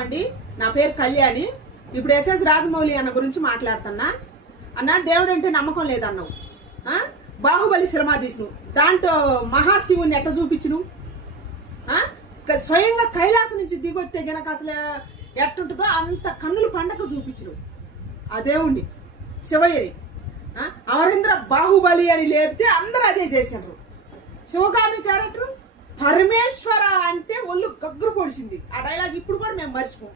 అండి నా పేరు కళ్యాణి. ఇప్పుడు ఎస్ఎస్ రాజమౌళి అన్న గురించి మాట్లాడుతున్నా. అన్న దేవుడు అంటే నమ్మకం లేదన్నావు. బాహుబలి సినిమా తీసిను దాంట్లో మహాశివుని ఎట్ట చూపించును స్వయంగా కైలాసం నుంచి దిగొస్తే గనక అసలు ఎట్టుంటుందో అంత కన్నుల పండగ చూపించును ఆ దేవుణ్ణి. శివయ్యని. ఆ? అమరేంద్ర బాహుబలి అని లేపితే అందరూ అదే చేశారు. శివగామి క్యారెక్టర్? పరమేశ్వర అంటే ఒళ్ళు గగ్గురు పొడిచింది. ఆ డైలాగ్ ఇప్పుడు కూడా మేము మర్చిపోం.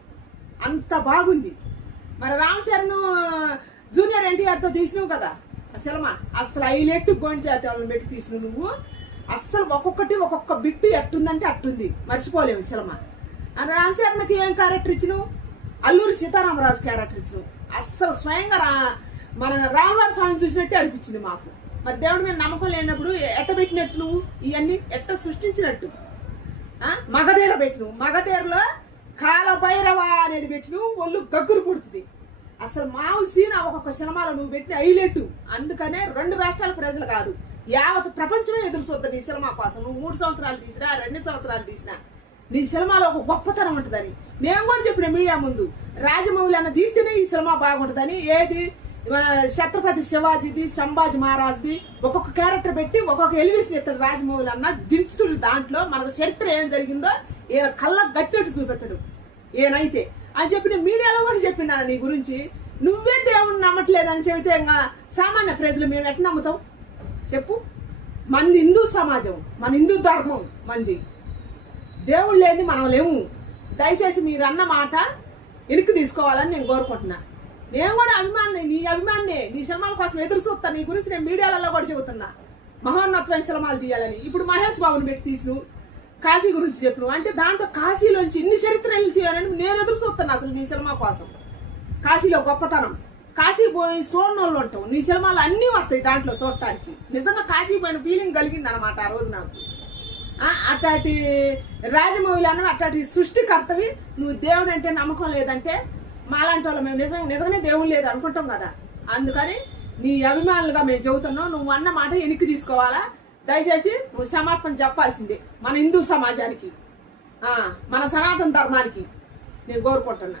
అంత బాగుంది. మరి రామ్ చరణ్ జూనియర్ ఎన్టీఆర్తో తీసినావు కదా? ఆ సినిమా అసలు హైలెట్ గోండి వాళ్ళని పెట్టి తీసినావు నువ్వు. అస్సలు ఒక్కొక్కటి ఒక్కొక్క బిట్టు ఎట్టుందంటే అట్టుంది. మర్చిపోలేము సినిమా ఆ రామ్ చరణ్కి ఏం క్యారెక్టర్ ఇచ్చినావు? అల్లూరి సీతారామరాజు క్యారెక్టర్ ఇచ్చినావు. అస్సలు స్వయంగా రా మన రామవారి స్వామిని చూసినట్టే అనిపించింది మాకు. మరి దేవుడి మీద నమ్మకం లేనప్పుడు ఎట్ట పెట్టినట్టు నువ్వు? ఇవన్నీ ఎట్ట సృష్టించినట్టు? మగధీర పెట్టిను మగధీరలో కాలభైరవ అనేది పెట్టిను ఒళ్ళు గగ్గురు పుడుతుంది. అసలు మామూలు సీన్ ఒక్కొక్క సినిమాలో నువ్వు పెట్టిన హైలైట్. అందుకనే రెండు రాష్ట్రాల ప్రజలు కాదు. యావత్ ప్రపంచమే ఎదురు చూద్దాం నీ సినిమా కోసం. నువ్వు మూడు సంవత్సరాలు తీసినా రెండు సంవత్సరాలు తీసినా నీ సినిమాలో ఒక గొప్పతనం ఉంటుందని. నేను కూడా చెప్పిన మీడియా ముందు రాజమౌళి అన్న దీంతోనే ఈ సినిమా బాగుంటుందని. ఏది? మన ఛత్రపతి శివాజీది సంభాజీ మహారాజ్ది ఒక్కొక్క క్యారెక్టర్ పెట్టి ఒక్కొక్క ఎలివేషన్ ఇస్తాడు రాజమౌళి అన్న దించుతుడు దాంట్లో. మనకు చరిత్ర ఏం జరిగిందో ఈయన కళ్ళ గట్టినట్టు చూపెత్తడు. ఈయనైతే. అని చెప్పి నేను మీడియాలో కూడా చెప్పినాను నీ గురించి. నువ్వే దేవుణ్ణి నమ్మట్లేదని చెబితే ఇంకా సామాన్య ప్రజలు మేము ఎట్లా నమ్ముతాం? చెప్పు. మంది హిందూ సమాజం మన హిందూ ధర్మం మంది. దేవుడు లేని మనం లేము. దయచేసి మీరు అన్న మాట వెనక్కి తీసుకోవాలని నేను కోరుకుంటున్నాను నేను కూడా అభిమాని నీ అభిమాని నీ సినిమాల కోసం ఎదురు చూస్తా నీ గురించి నేను మీడియాలలో కూడా చెబుతున్నా. మహోన్నతమైన సినిమాలు తీయాలని. ఇప్పుడు మహేష్ బాబుని పెట్టి తీసిను కాశీ గురించి చెప్పిన. అంటే దాంట్లో కాశీలోంచి ఇన్ని చరిత్ర తీయాలని నేను ఎదురు చూస్తున్నా అసలు నీ సినిమా కోసం. కాశీలో గొప్పతనం. కాశీ పోయి చూడని వాళ్ళు ఉంటాం. నీ సినిమాలు అన్నీ వస్తాయి దాంట్లో చూడటానికి. నిజంగా కాశీ పోయిన ఫీలింగ్ కలిగింది అనమాట ఆ రోజు నాకు. ఆ, అట్లాంటి రాజమౌళి అన్న అట్లాంటి సృష్టికర్తవి. నువ్వు దేవుడు అంటే నమ్మకం లేదంటే మాలాంటి వాళ్ళు మేము నిజంగా నిజంగానే దేవుడు లేదు అనుకుంటాం కదా. అందుకని నీ అభిమానులుగా మేము చెబుతున్నాం. నువ్వు అన్న మాట వెనక్కి తీసుకోవాలా? దయచేసి నువ్వు సమర్పణ చెప్పాల్సిందే మన హిందూ సమాజానికి. మన సనాతన ధర్మానికి. నేను కోరుకుంటున్నా.